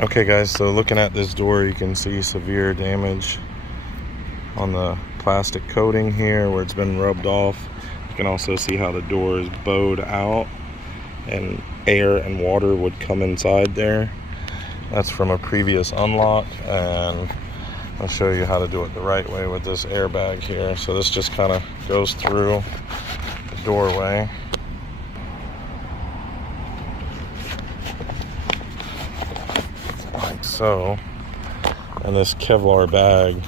Okay guys, so looking at this door, you can see severe damage on the plastic coating here where it's been rubbed off. You can also see how the door is bowed out and air and water would come inside there. That's from a previous unlock, and I'll show you how to do it the right way with this airbag here. So this just kind of goes through the doorway. Like so. And this Kevlar bag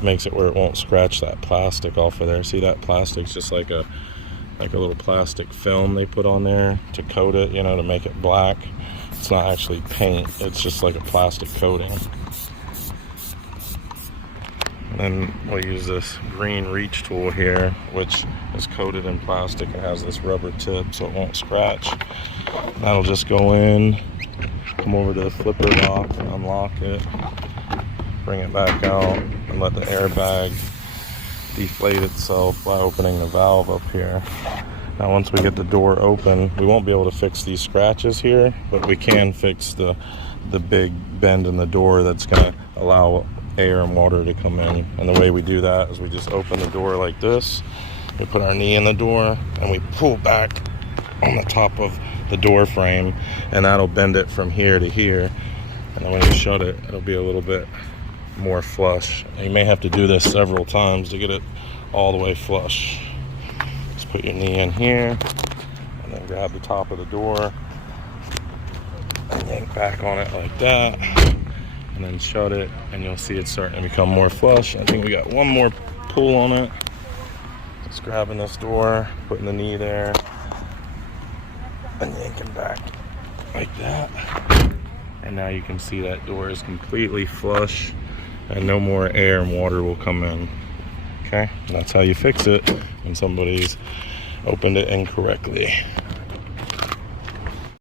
makes it where it won't scratch that plastic off of there. See, that plastic's just like a little plastic film they put on there to coat it, you know, to make it black. It's not actually paint, it's just like a plastic coating. And then we'll use this green reach tool here, which is coated in plastic and has this rubber tip so it won't scratch. That'll just go in, come over to the flipper lock, unlock it, bring it back out, and let the airbag deflate itself by opening the valve up here. Now once we get the door open, we won't be able to fix these scratches here, but we can fix the big bend in the door that's going to allow air and water to come in. And the way we do that is we just open the door like this, we put our knee in the door, and we pull back on the top of the door frame, and that'll bend it from here to here. And then when you shut it, it'll be a little bit more flush. And you may have to do this several times to get it all the way flush. Just put your knee in here, and then grab the top of the door, and yank back on it like that, and then shut it, and you'll see it's starting to become more flush. I think we got one more pull on it. Just grabbing this door, putting the knee there, and yanking back like that. And now you can see that door is completely flush and no more air and water will come in. Okay, and that's how you fix it when somebody's opened it incorrectly.